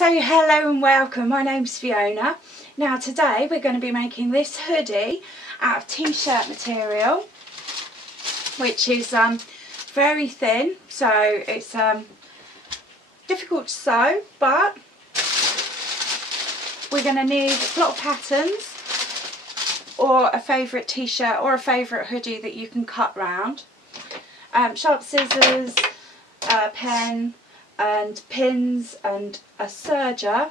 So hello and welcome, my name's Fiona. Now today we're going to be making this hoodie out of t-shirt material, which is very thin, so it's difficult to sew, but we're going to need a lot of patterns or a favourite t-shirt or a favourite hoodie that you can cut round, sharp scissors, pen and pins and a serger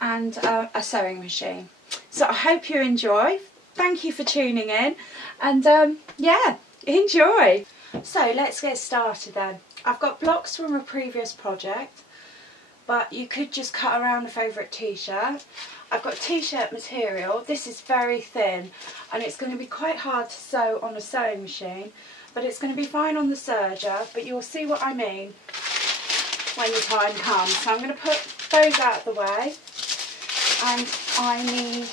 and a sewing machine. So I hope you enjoy. Thank you for tuning in, and yeah, enjoy. So let's get started then. I've got blocks from a previous project, but you could just cut around a favourite t-shirt. I've got t-shirt material. This is very thin and it's going to be quite hard to sew on a sewing machine, but it's going to be fine on the serger, but you'll see what I mean when the time comes. So I'm going to put those out of the way, and I need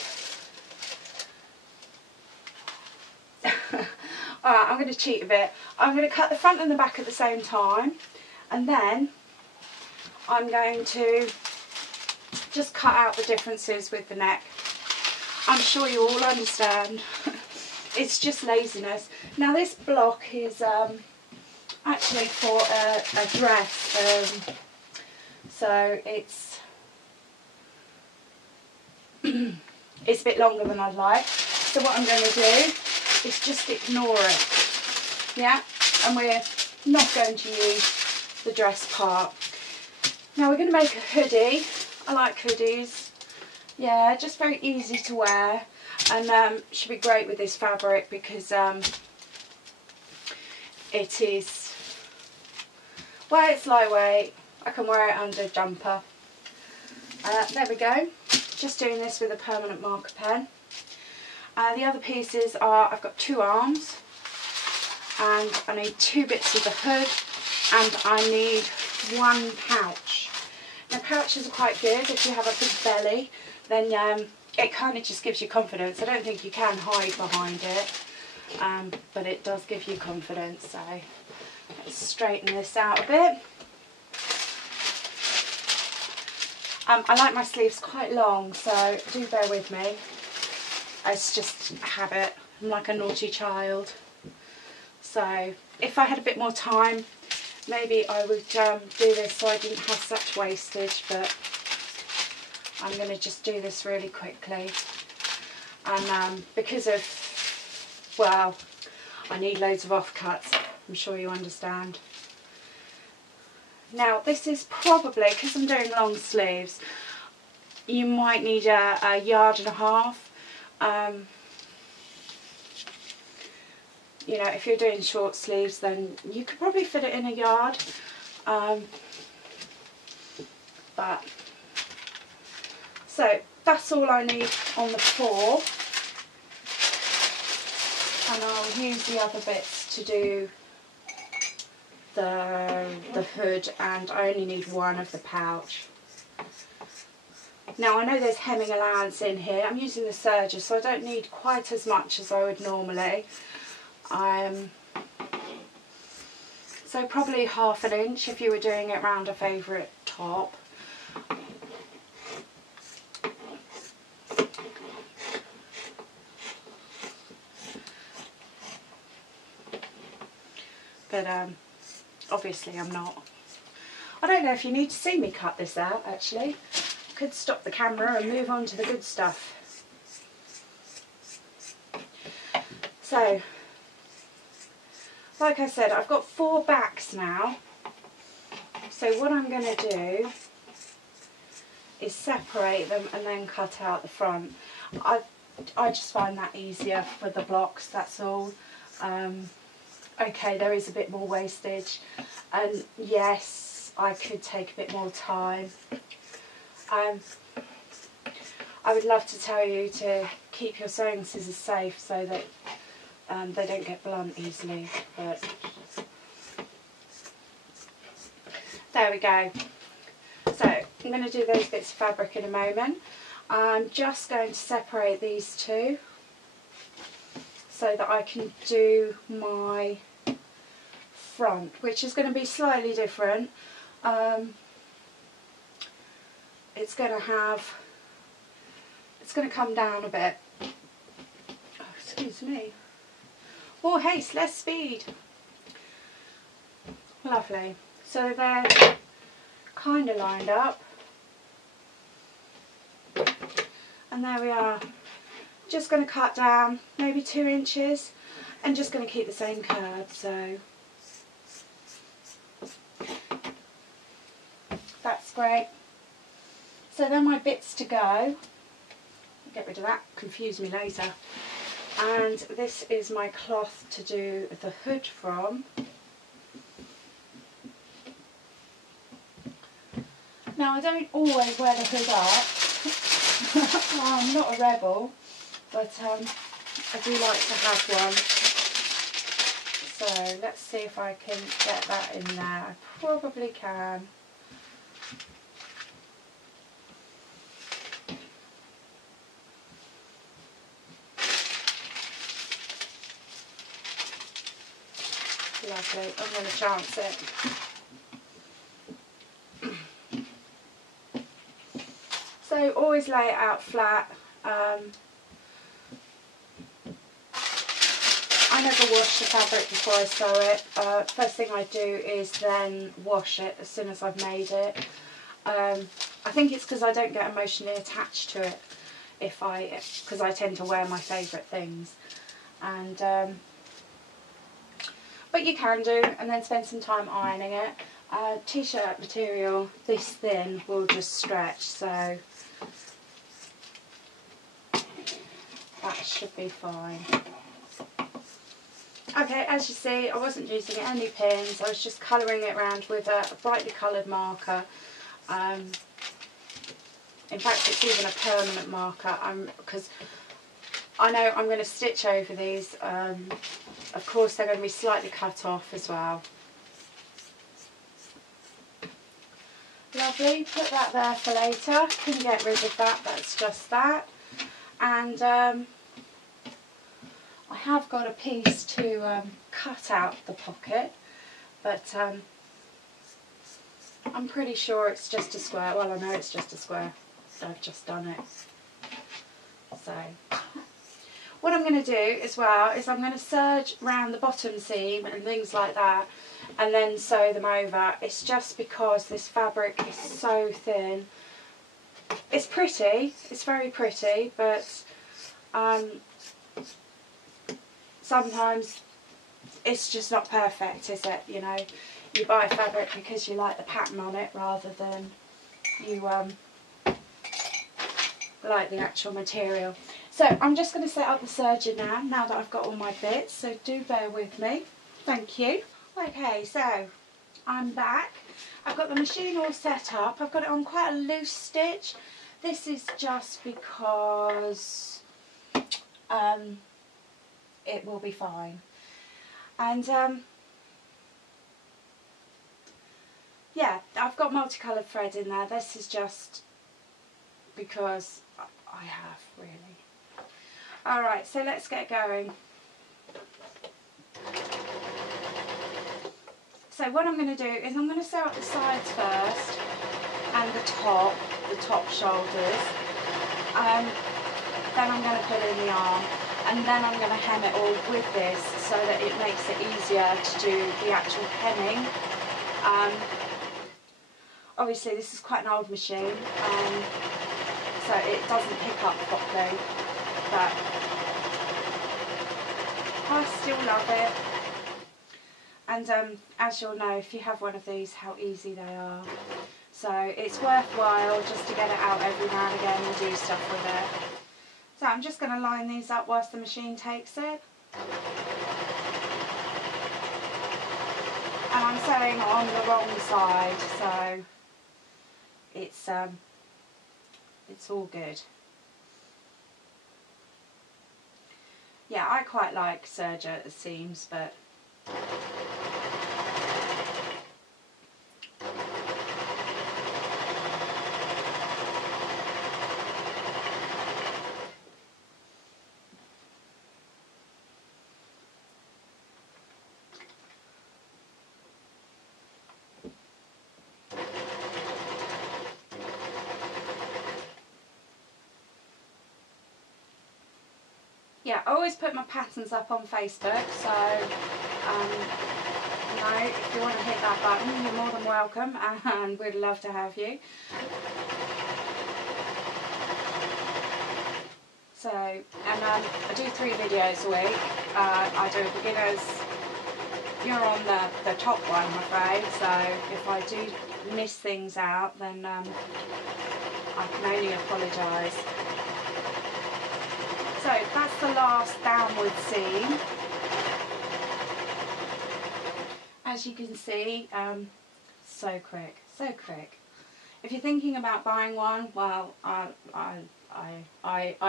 alright, I'm going to cheat a bit. I'm going to cut the front and the back at the same time, and then I'm going to just cut out the differences with the neck. I'm sure you all understand. It's just laziness. Now this block is actually for a dress, so it's it's a bit longer than I'd like. So what I'm going to do is just ignore it, yeah, and we're not going to use the dress part. Now we're going to make a hoodie. I like hoodies, yeah, just very easy to wear, and should be great with this fabric because it is, well, it's lightweight. I can wear it under a jumper. There we go, just doing this with a permanent marker pen. The other pieces are, I've got two arms, and I need two bits of the hood, and I need one pouch. Now pouches are quite good if you have a big belly, then it kind of just gives you confidence. I don't think you can hide behind it, but it does give you confidence. So let's straighten this out a bit. I like my sleeves quite long, so do bear with me. It's just a habit. I'm like a naughty child. So if I had a bit more time, maybe I would do this so I didn't have such wastage, but I'm going to just do this really quickly. And because of, well, I need loads of offcuts, I'm sure you understand. Now this is probably, because I'm doing long sleeves, you might need a yard and a half. You know, if you're doing short sleeves, then you could probably fit it in a yard, but so that's all I need on the four, and I'll use the other bits to do the hood, and I only need one of the pouch. Now I know there's hemming allowance in here. I'm using the serger, so I don't need quite as much as I would normally. So probably ½ an inch if you were doing it round a favourite top. But obviously I'm not. I don't know if you need to see me cut this out actually. I could stop the camera and move on to the good stuff. So, like I said, I've got 4 backs now. So what I'm going to do is separate them and then cut out the front. I just find that easier for the blocks, that's all. Okay, there is a bit more wastage, and yes, I could take a bit more time. I would love to tell you to keep your sewing scissors safe so that they don't get blunt easily, but there we go. So I'm going to do those bits of fabric in a moment. I'm just going to separate these two so that I can do my front, which is going to be slightly different. it's going to come down a bit. Oh, excuse me. More haste, less speed. Lovely. So they're kind of lined up. And there we are. Just going to cut down maybe 2 inches and just going to keep the same curve. So that's great. So then my bits to go. Get rid of that, confuse me later. And this is my cloth to do the hood from. Now I don't always wear the hood up. I'm not a rebel, but I do like to have one. So let's see if I can get that in there. I probably can. Lovely, I'm going to chance it. So always lay it out flat. I never wash the fabric before I sew it. First thing I do is then wash it as soon as I've made it. I think it's because I don't get emotionally attached to it because I tend to wear my favourite things. And but you can do, and then spend some time ironing it. T-shirt material this thin will just stretch, so that should be fine. Okay, as you see, I wasn't using any pins. I was just colouring it around with a brightly coloured marker. In fact, it's even a permanent marker, because I know I'm going to stitch over these. Of course, they're going to be slightly cut off as well. Lovely, put that there for later. Can get rid of that, that's just that. And I have got a piece to cut out the pocket, but I'm pretty sure it's just a square. Well, I know it's just a square, so I've just done it. So what I'm going to do as well is I'm going to serge round the bottom seam and things like that, and then sew them over. It's just because this fabric is so thin. It's pretty, it's very pretty, but sometimes it's just not perfect, is it? You know, you buy fabric because you like the pattern on it rather than you like the actual material. So I'm just going to set up the serger now that I've got all my bits, so do bear with me. Thank you. Okay, so I'm back. I've got the machine all set up. I've got it on quite a loose stitch. This is just because it will be fine. And yeah, I've got multicoloured thread in there. This is just because I have, really. Alright, so let's get going. So what I'm going to do is I'm going to sew up the sides first and the top shoulders. Then I'm going to put in the arm, and then I'm going to hem it all with this so that it makes it easier to do the actual hemming. Obviously this is quite an old machine, so it doesn't pick up properly, but I still love it. And as you'll know, if you have one of these, how easy they are. So it's worthwhile just to get it out every now and again and do stuff with it. So I'm just going to line these up whilst the machine takes it. And I'm sewing on the wrong side, so it's all good. Yeah, I quite like serger seams, but yeah, I always put my patterns up on Facebook, so you know, if you want to hit that button, you're more than welcome, and we'd love to have you. So, and I do 3 videos a week. I do beginners. You're on the top one, I'm afraid, so if I do miss things out, then I can only apologise. So that's the last downward seam. As you can see, so quick, so quick. If you're thinking about buying one, well, I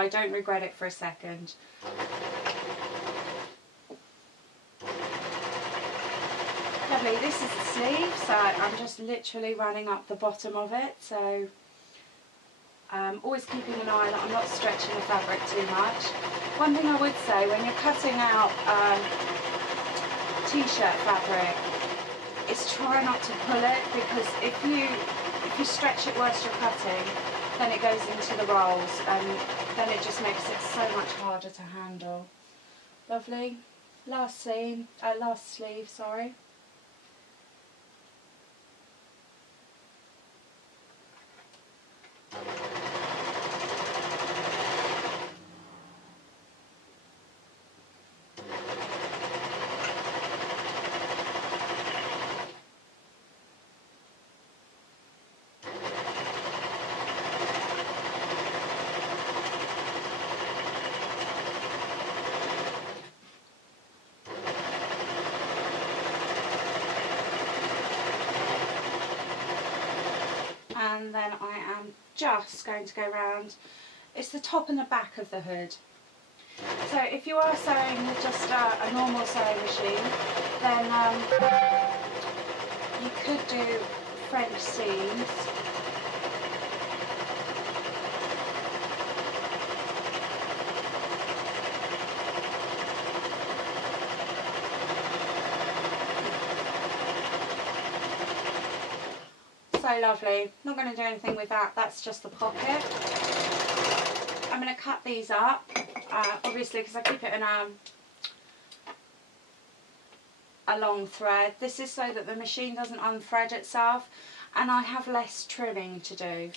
don't regret it for a second. Lovely, this is the sleeve, so I'm just literally running up the bottom of it, so always keeping an eye that I'm not stretching the fabric too much. One thing I would say, when you're cutting out t-shirt fabric, is try not to pull it, because if you stretch it whilst you're cutting, then it goes into the rolls, and then it just makes it so much harder to handle. Lovely. Last sleeve, sorry. And then I am just going to go around, it's the top and the back of the hood. So if you are sewing with just a normal sewing machine, then you could do French seams. So lovely. Not going to do anything with that, that's just the pocket. I'm going to cut these up, obviously because I keep it in a long thread. This is so that the machine doesn't unthread itself, and I have less trimming to do.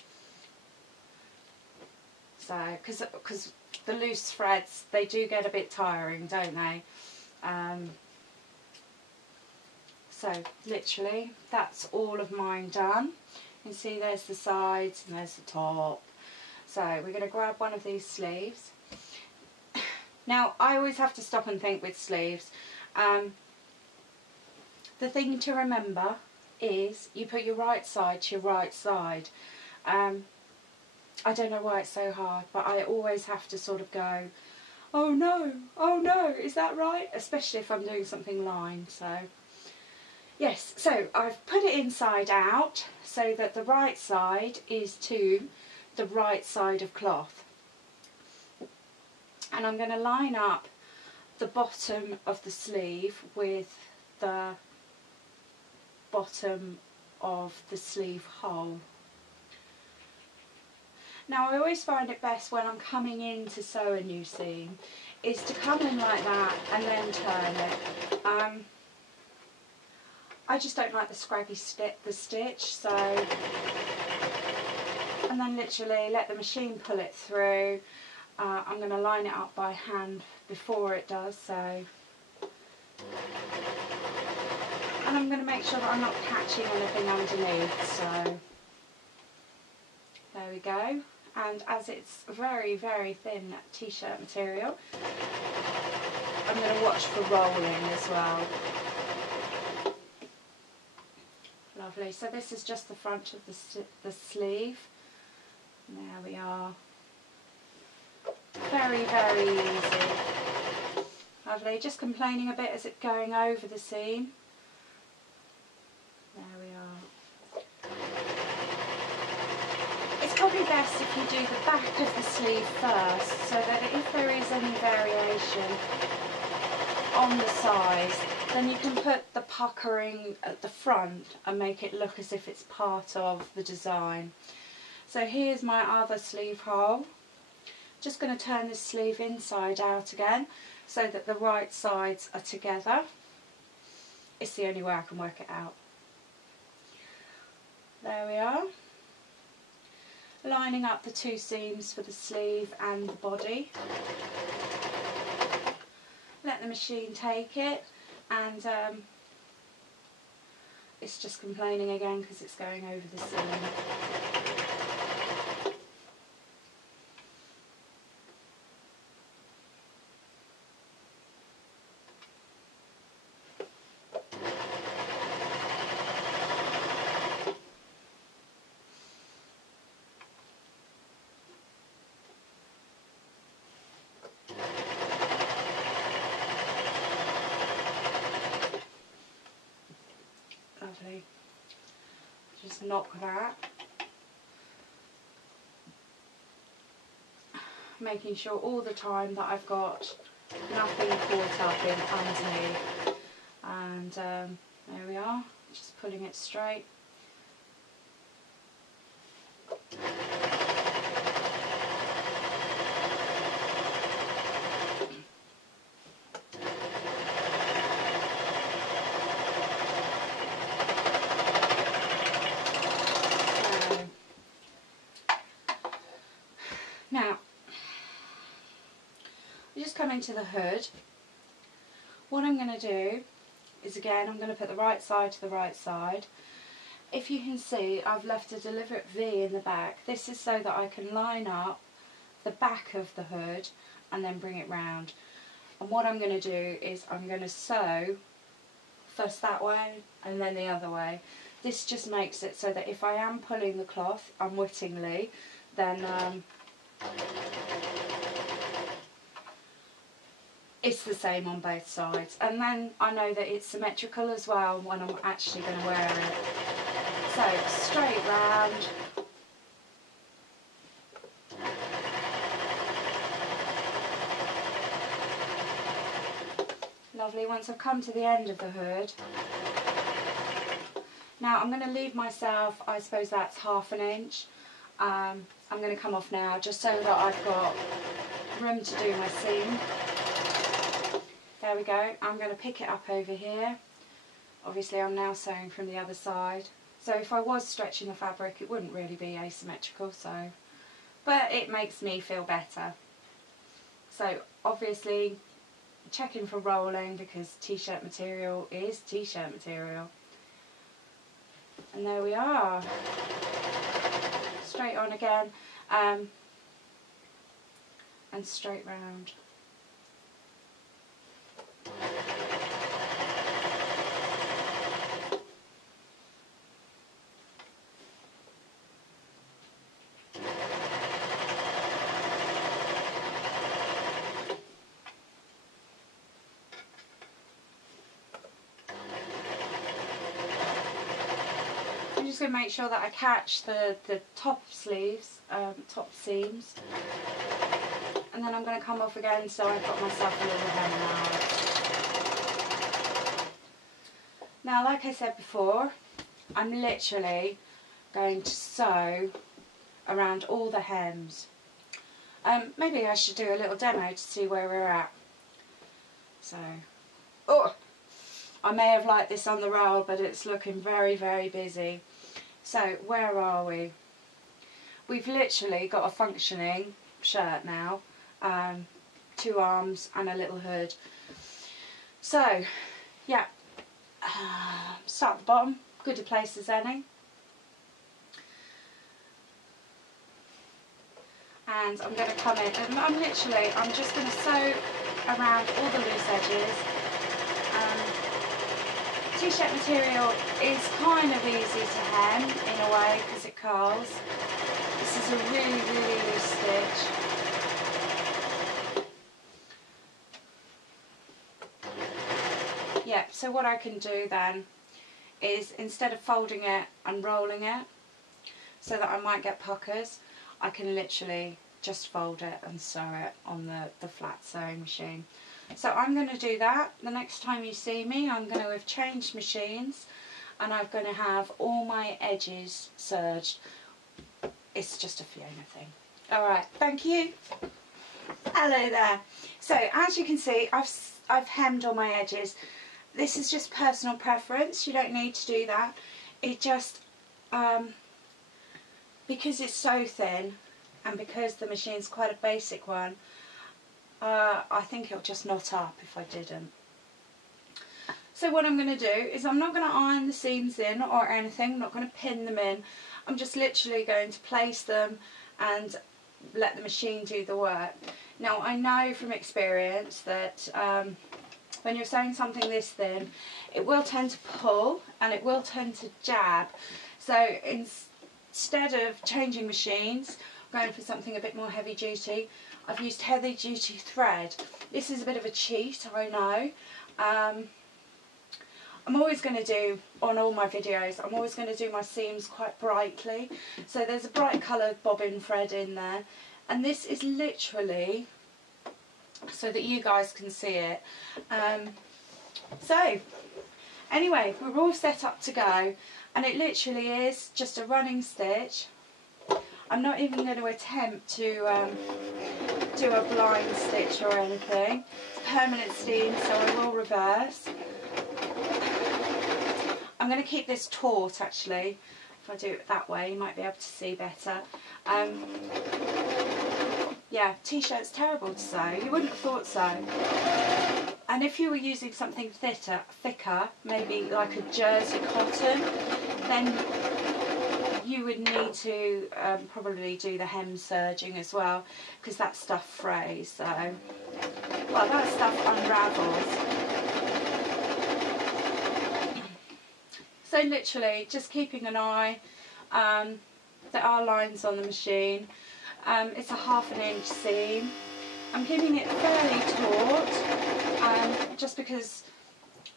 So, because the loose threads, they do get a bit tiring, don't they? So literally, that's all of mine done. You can see there's the sides and there's the top. So we're going to grab one of these sleeves. Now I always have to stop and think with sleeves. The thing to remember is you put your right side to your right side. I don't know why it's so hard, but I always have to sort of go, oh no, is that right? Especially if I'm doing something lined. So yes, so I've put it inside out so that the right side is to the right side of cloth. And I'm going to line up the bottom of the sleeve with the bottom of the sleeve hole. Now I always find it best when I'm coming in to sew a new seam is to come in like that and then turn it. I just don't like the scraggy stitch, so, and then literally let the machine pull it through. I'm going to line it up by hand before it does, so, and I'm going to make sure that I'm not catching anything underneath, so there we go. And as it's very, very thin t-shirt material, I'm going to watch for rolling as well. Lovely. So this is just the front of the sleeve. There we are. Very, very easy. Lovely. Just complaining a bit as it's going over the seam. There we are. It's probably best if you do the back of the sleeve first, so that if there is any variation on the size, then you can put the puckering at the front and make it look as if it's part of the design. So here's my other sleeve hole. Just going to turn this sleeve inside out again so that the right sides are together. It's the only way I can work it out. There we are. Lining up the two seams for the sleeve and the body. Let the machine take it, and it's just complaining again because it's going over the seam. Lovely. Just knock that. Making sure all the time that I've got nothing caught up in underneath. And there we are, just pulling it straight. Now, I'm just coming to the hood. What I'm going to do is, again, I'm going to put the right side to the right side. If you can see, I've left a deliberate V in the back. This is so that I can line up the back of the hood and then bring it round. And what I'm going to do is I'm going to sew first that way and then the other way. This just makes it so that if I am pulling the cloth unwittingly, then it's the same on both sides, and then I know that it's symmetrical as well when I'm actually going to wear it. So straight round. Lovely. Once I've come to the end of the hood, now I'm going to leave myself, I suppose that's ½ inch. I'm going to come off now just so that I've got room to do my seam. There we go. I'm going to pick it up over here. Obviously I'm now sewing from the other side. So if I was stretching the fabric it wouldn't really be asymmetrical, so, but it makes me feel better. So obviously checking for rolling because t-shirt material is t-shirt material. And there we are. Straight on again, and straight round. I'm just going to make sure that I catch the top sleeves, top seams, and then I'm going to come off again so I've got myself a little hem now. Now, like I said before, I'm literally going to sew around all the hems. Maybe I should do a little demo to see where we're at. So, oh, I may have liked this on the roll, but it's looking very, very busy. So, where are we? We've literally got a functioning shirt now, 2 arms and a little hood. So, yeah, start at the bottom, good a place as any. And I'm going to come in and I'm just going to sew around all the loose edges. T-shirt material is kind of easy to hem in a way because it curls. This is a really, really loose stitch. Yeah, so what I can do then is, instead of folding it and rolling it so that I might get puckers, I can literally just fold it and sew it on the flat sewing machine. So I'm going to do that. The next time you see me, I'm going to have changed machines and I'm going to have all my edges serged. It's just a Fiona thing. Alright, thank you. Hello there. So as you can see, I've hemmed all my edges. This is just personal preference. You don't need to do that. It just because it's so thin and because the machine's quite a basic one, I think it'll just knot up if I didn't. So what I'm going to do is I'm not going to iron the seams in or anything. I'm not going to pin them in. I'm just literally going to place them and let the machine do the work. Now I know from experience that when you're sewing something this thin, it will tend to pull and it will tend to jab. So instead of changing machines, going for something a bit more heavy duty, I've used heavy duty thread. This is a bit of a cheat, I know. I'm always going to do, on all my videos, I'm always going to do my seams quite brightly. So there's a bright coloured bobbin thread in there. And this is literally so that you guys can see it. So, anyway, we're all set up to go. And it literally is just a running stitch. I'm not even going to attempt to do a blind stitch or anything. It's permanent seam, so I will reverse. I'm going to keep this taut actually. If I do it that way, you might be able to see better. Yeah, t-shirt's terrible to sew. You wouldn't have thought so. And if you were using something thicker, maybe like a jersey cotton, then you would need to probably do the hem serging as well, because that stuff frays. So, well, that stuff unravels. So literally just keeping an eye. There are lines on the machine. It's a ½ inch seam. I'm keeping it fairly taut, just because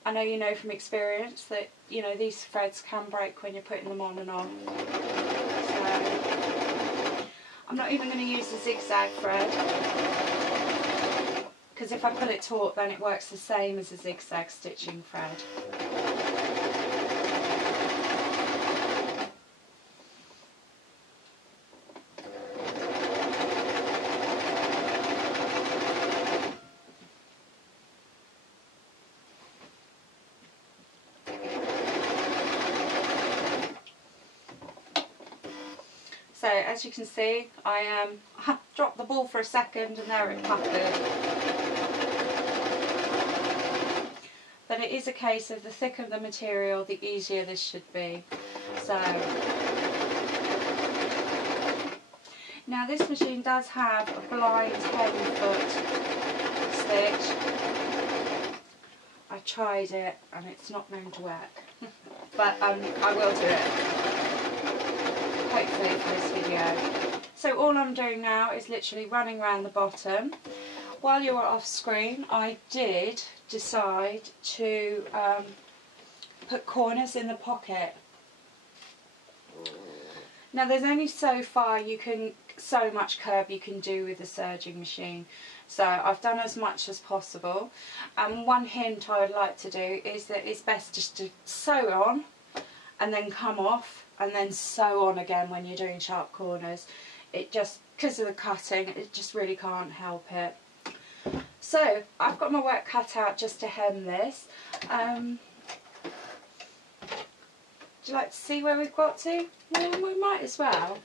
I know you know from experience that, you know, these threads can break when you're putting them on and off. So I'm not even going to use the zigzag thread, because if I pull it taut then it works the same as a zigzag stitching thread. So as you can see, I dropped the ball for a second and there it puckered. But it is a case of the thicker the material, the easier this should be. So now this machine does have a blind 10-foot stitch. I tried it and it's not going to work, but I will do it. Hopefully for this video. So all I'm doing now is literally running around the bottom. While you were off screen, I did decide to put corners in the pocket. Now there's only so much curb you can do with the serging machine. So I've done as much as possible. And one hint I would like to do is that it's best just to sew on and then come off and then sew on again when you're doing sharp corners. It just, because of the cutting, it just really can't help it. So I've got my work cut out just to hem this. Would you like to see where we've got to? Well, we might as well.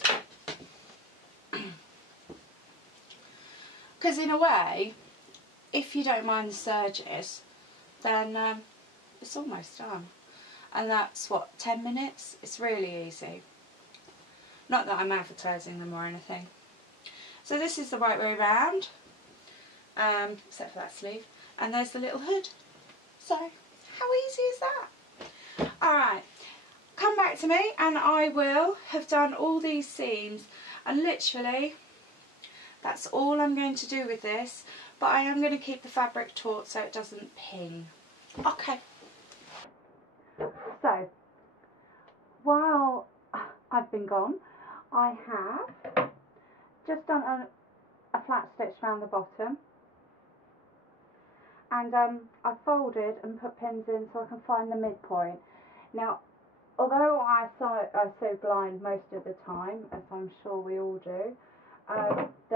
Because in a way, if you don't mind the serges, then it's almost done. And that's what, 10 minutes? It's really easy. Not that I'm advertising them or anything. So this is the right way round, except for that sleeve. And there's the little hood. So, how easy is that? Alright, come back to me and I will have done all these seams. And literally, that's all I'm going to do with this. But I am going to keep the fabric taut so it doesn't ping. Okay. So, while I've been gone, I have just done a flat stitch around the bottom, and I've folded and put pins in so I can find the midpoint. Now, although I sew blind most of the time, as I'm sure we all do,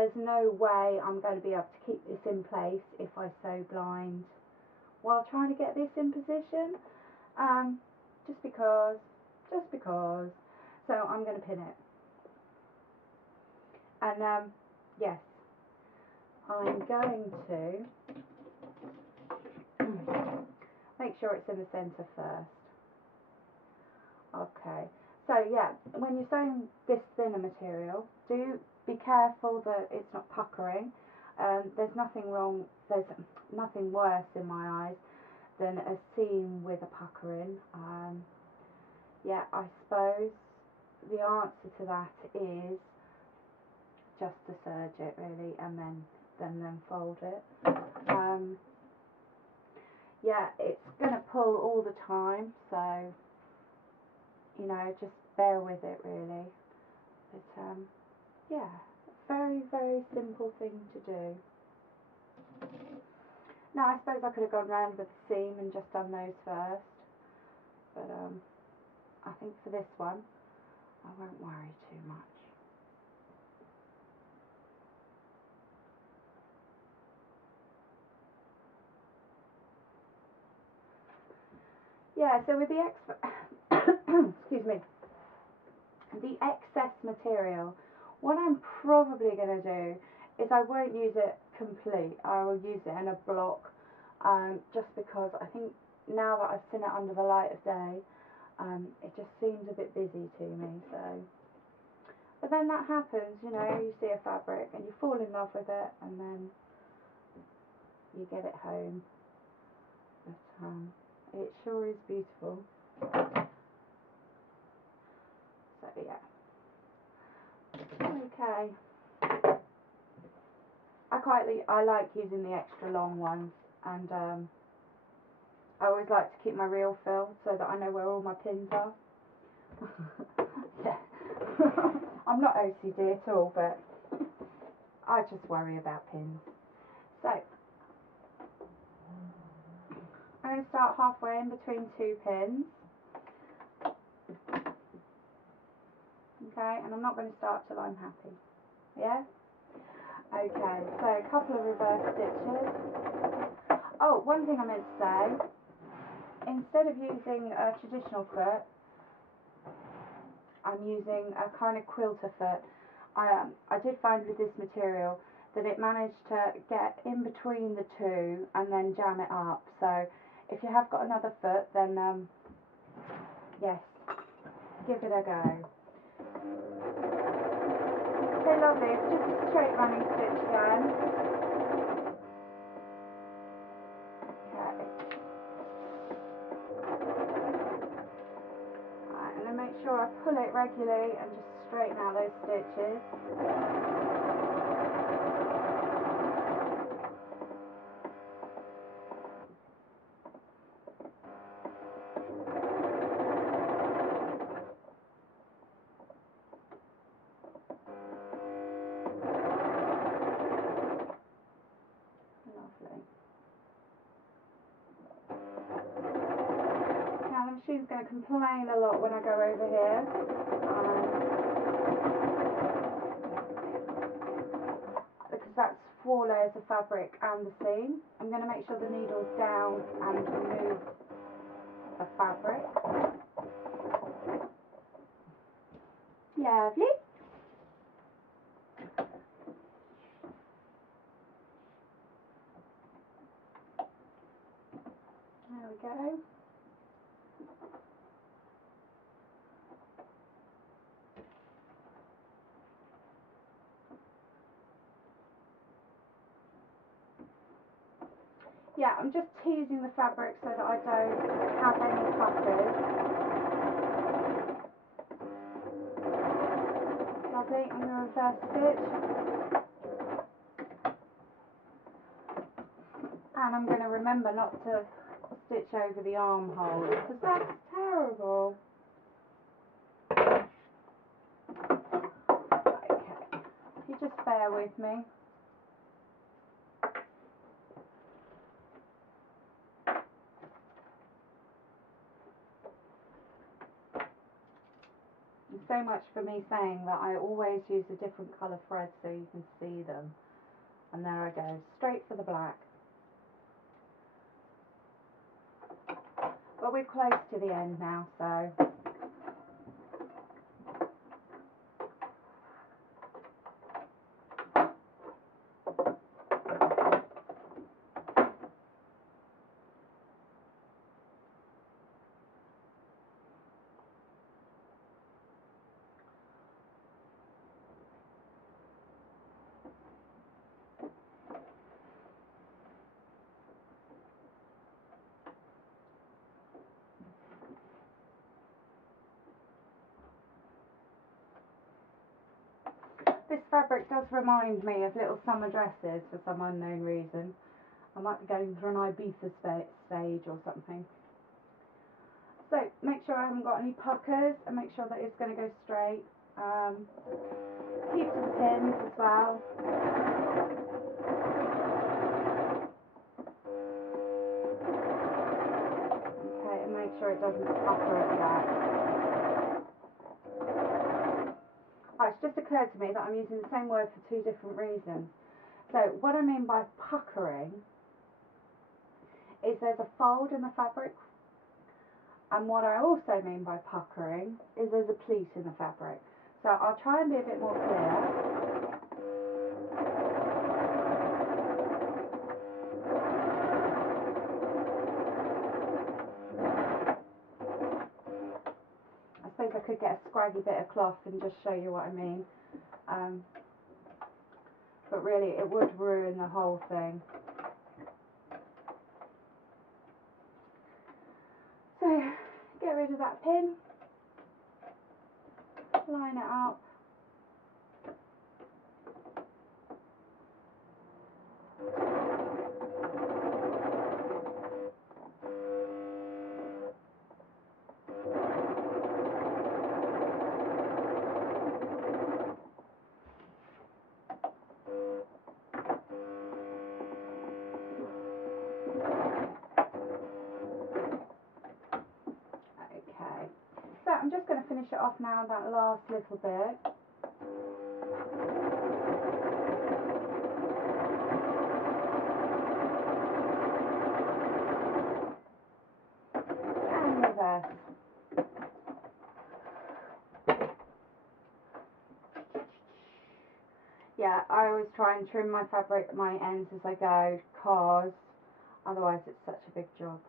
there's no way I'm going to be able to keep this in place if I sew blind while trying to get this in position, just because, so I'm going to pin it, and yes, I'm going to make sure it's in the centre first. Okay, so yeah, when you're sewing this thinner material, do be careful that it's not puckering. There's nothing wrong, there's nothing worse in my eyes than a seam with a puckering. Yeah, I suppose the answer to that is just to serge it really, and then fold it. Yeah, it's going to pull all the time, so you know, just bear with it really. But yeah, very, very simple thing to do. Now I suppose I could have gone round with the seam and just done those first, but I think for this one I won't worry too much. Yeah, so with the excuse me, the excess material, what I'm probably going to do is I won't use it complete. I will use it in a block, just because I think now that I've seen it under the light of day, it just seems a bit busy to me. So, but then that happens, you know, you see a fabric and you fall in love with it, and then you get it home. But it sure is beautiful. So yeah. Okay. I like using the extra long ones, and I always like to keep my reel filled so that I know where all my pins are. Yeah. I'm not OCD at all, but I just worry about pins. So I'm going to start halfway in between two pins. Okay, and I'm not going to start till I'm happy. Yeah? Okay, so a couple of reverse stitches. Oh, one thing I meant to say, instead of using a traditional foot, I'm using a kind of quilter foot. I did find with this material that it managed to get in between the two and then jam it up. So if you have got another foot, then yes, give it a go. Okay, lovely. Just a straight running stitch again. Okay. Right, and then make sure I pull it regularly and just straighten out those stitches. Lovely. Now the machine's going to complain a lot when I go over here, because that's 4 layers of fabric and the seam. I'm going to make sure the needle's down and remove the fabric. Lovely. There we go. Yeah, I'm just teasing the fabric so that I don't have any puckers. Lovely, I'm going to reverse stitch. And I'm going to remember not to stitch over the armhole, because that's terrible. Okay, you just bear with me. So so much for me saying that I always use a different colour thread so you can see them. And there I go, straight for the black. But we're close to the end now, so this fabric does remind me of little summer dresses for some unknown reason. I might be going through an Ibiza stage or something. So make sure I haven't got any puckers and make sure that it's going to go straight. Keep to the pins as well. Okay, and make sure it doesn't pucker at the back. Oh, it's just occurred to me that I'm using the same word for two different reasons. So what I mean by puckering is there's a fold in the fabric, and what I also mean by puckering is there's a pleat in the fabric. So I'll try and be a bit more clear. I suppose I could get a scraggy bit of cloth and just show you what I mean. But really it would ruin the whole thing. So get rid of that pin, line it up. Okay, so I'm just going to finish it off now, that last little bit. And reverse. Yeah, I always try and trim my fabric, my ends as I go, because otherwise it's such a big job.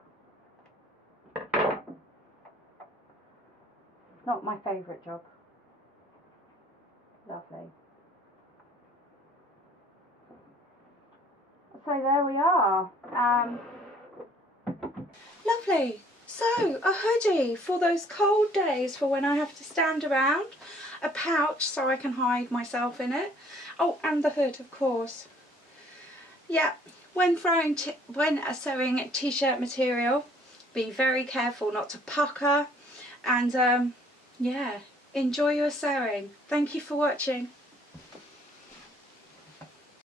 Not my favourite job. Lovely. So there we are. Lovely. So a hoodie for those cold days, for when I have to stand around. A pouch so I can hide myself in it. Oh, and the hood, of course. Yeah, when sewing t-shirt material, be very careful not to pucker, and yeah, enjoy your sewing. Thank you for watching.